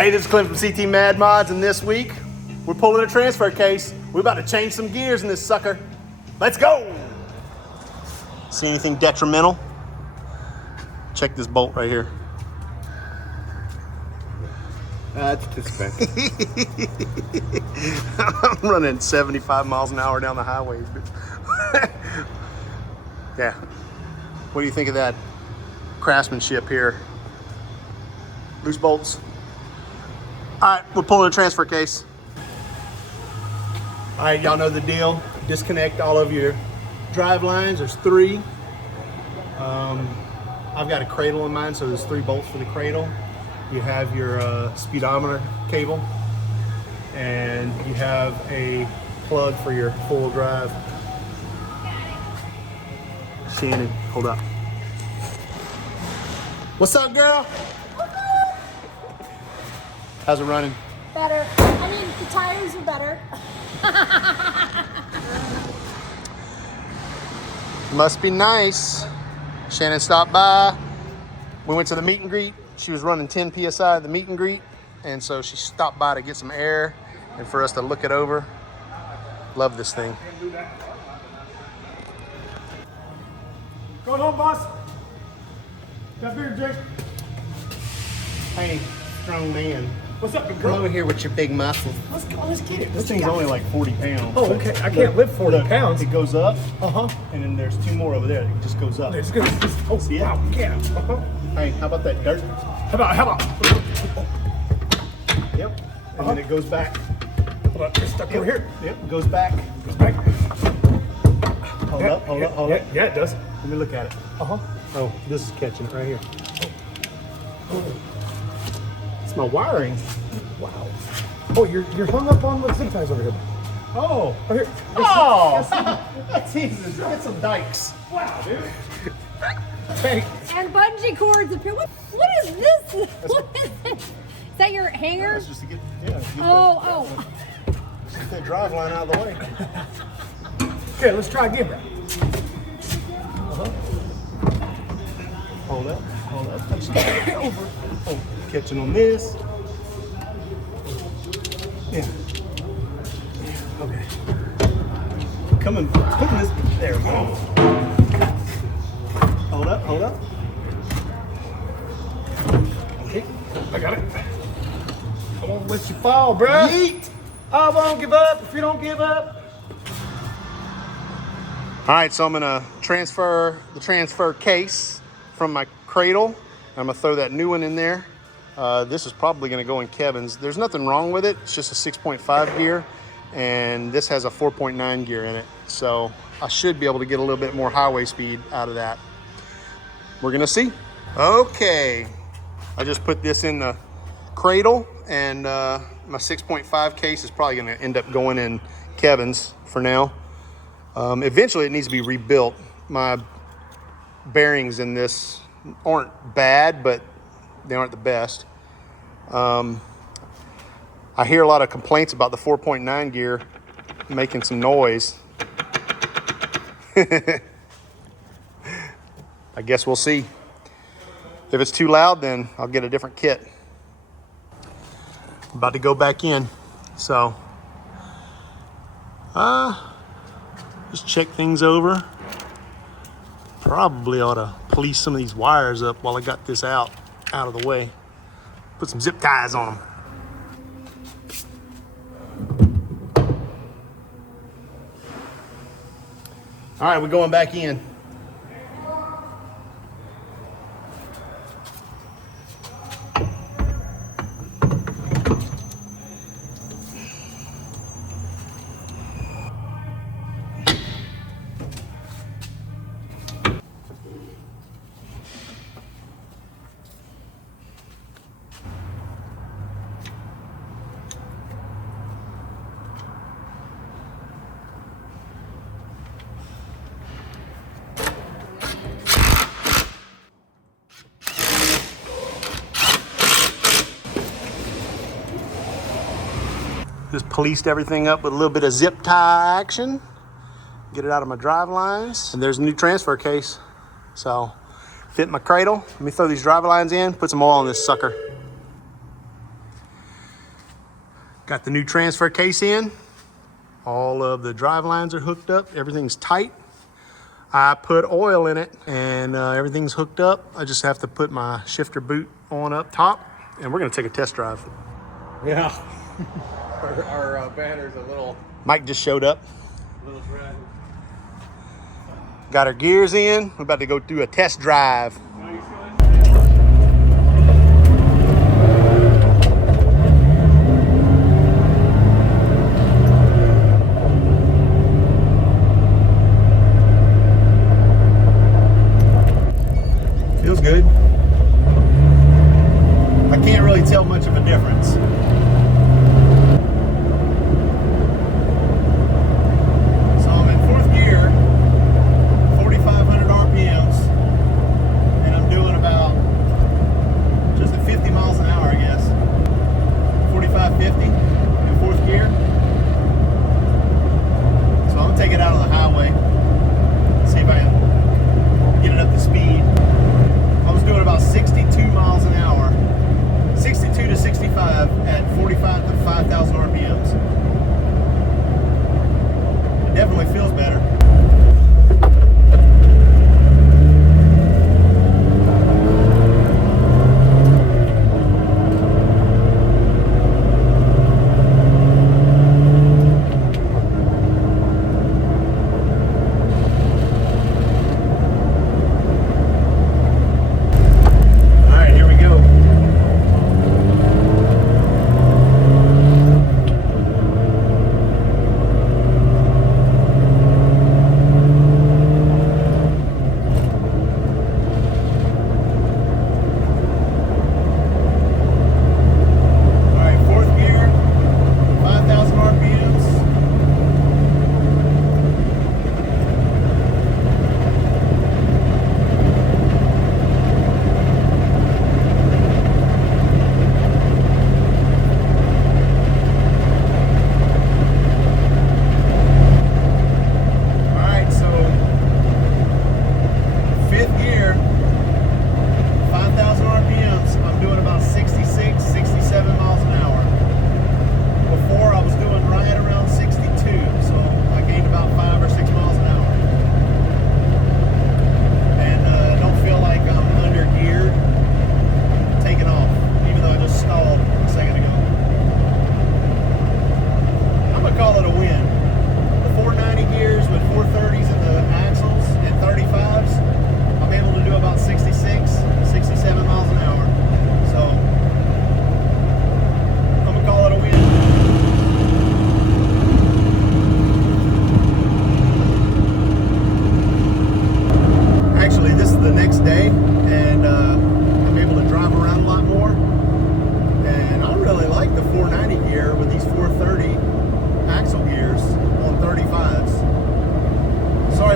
Hey, this is Clint from CT Mad Mods, and this week we're pulling a transfer case. We're about to change some gears in this sucker. Let's go! See anything detrimental? Check this bolt right here. That's disgusting. I'm running 75 miles an hour down the highways. Yeah. What do you think of that craftsmanship here? Loose bolts. All right, we're pulling a transfer case. All right, y'all know the deal. Disconnect all of your drive lines. There's 3. I've got a cradle in mine, so there's 3 bolts for the cradle. You have your speedometer cable, and you have a plug for your full drive. Shannon, hold up. What's up, girl? How's it running? Better. I mean, the tires are better. Must be nice. Shannon stopped by. We went to the meet and greet. She was running 10 PSI at the meet and greet, and so she stopped by to get some air and for us to look it over. Love this thing. Going home, boss. Got beer, Jake. Hey, strong man. What's up, big Come girl? over here with your big muscles. Let's go. Let's get it. This thing's only like 40 pounds. Oh, okay. I can't lift 40 pounds. It goes up, Uh-huh. and then there's 2 more over there. It just goes up. It's good. Oh, See it? wow. Yeah. Uh-huh. Hey, how about that dirt? How about? Yep. And then it goes back. Hold on. You're stuck over here. Yep, goes back. Goes back. Hold up, hold up, hold up. Yeah, it does. Let me look at it. Uh-huh. Oh, this is catching it right here. It's my wiring. Wow. Oh, you're hung up on the zig ties over here. Oh. Oh, here. Oh! That's easy. Get some dikes. Wow, dude. Hey. And bungee cords appear. What is this? What is this? Is that your hanger? That's just to get, get Oh. that drive line out of the way. Okay, let's try again. Hold up, hold up. Touch that over. Oh, catching on this. Yeah. Okay. Coming, putting this. There we go. Hold up, hold up. Okay, I got it. I won't let you fall, bruh. Yeet. I won't give up if you don't give up. All right, so I'm gonna transfer the transfer case from my cradle. I'm gonna throw that new one in there. This is probably gonna go in Kevin's. There's nothing wrong with it. It's just a 6.5 gear, and this has a 4.9 gear in it. So I should be able to get a little bit more highway speed out of that. We're gonna see. Okay, I just put this in the cradle, and my 6.5 case is probably gonna end up going in Kevin's for now. Eventually it needs to be rebuilt. My bearings in this aren't bad, but they aren't the best. I hear a lot of complaints about the 4.9 gear making some noise. I guess we'll see. If it's too loud, then I'll get a different kit. I'm about to go back in, so just check things over. Probably ought to police some of these wires up while I got this out of the way. Put some zip ties on them. All right, we're going back in. Just policed everything up with a little bit of zip tie action. Get it out of my drive lines. And there's a new transfer case. So, fit my cradle. Let me throw these drive lines in, put some oil on this sucker. Got the new transfer case in. All of the drive lines are hooked up. Everything's tight. I put oil in it and everything's hooked up. I just have to put my shifter boot on up top and we're gonna take a test drive. Yeah. our battery's a little Mike just showed up. dry. Got our gears in. We're about to go do a test drive. Feels good. I can't really tell much of a difference. So I'm in fourth gear, 4,500 RPMs, and I'm doing about just at 50 miles an hour, I guess. 45, 50 in fourth gear. So I'm gonna take it out on the highway, see if I can get it up to speed. I was doing about 62 miles an hour, 62 to 65 at 45 to 5,000 RPMs. It definitely feels better.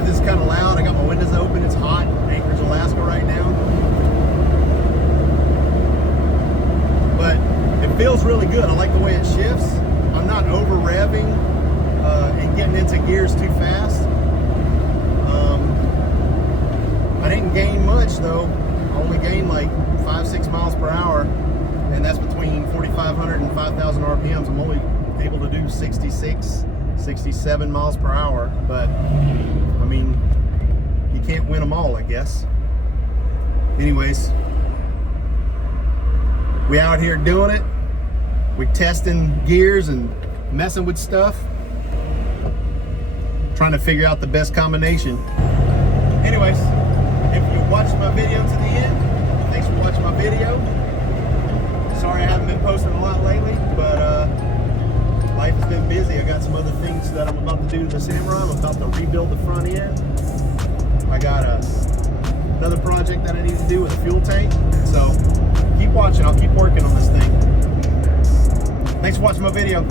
This is kind of loud. I got my windows open. It's hot. Anchorage, Alaska right now. But it feels really good. I like the way it shifts. I'm not over revving and getting into gears too fast. I didn't gain much though. I only gained like 5-6 miles per hour, and that's between 4,500 and 5,000 RPMs. I'm only able to do 66, 67 miles per hour, but I mean, you can't win them all, I guess. Anyways, we out here doing it. We're testing gears and messing with stuff, trying to figure out the best combination. Anyways, if you watched my video to the end, thanks for watching my video. Sorry I haven't been posting a lot lately, but life has been busy. I got some other things that I'm about to do to the Samurai. I'm about to rebuild the front end. I got another project that I need to do with a fuel tank. So keep watching. I'll keep working on this thing. Thanks for watching my video.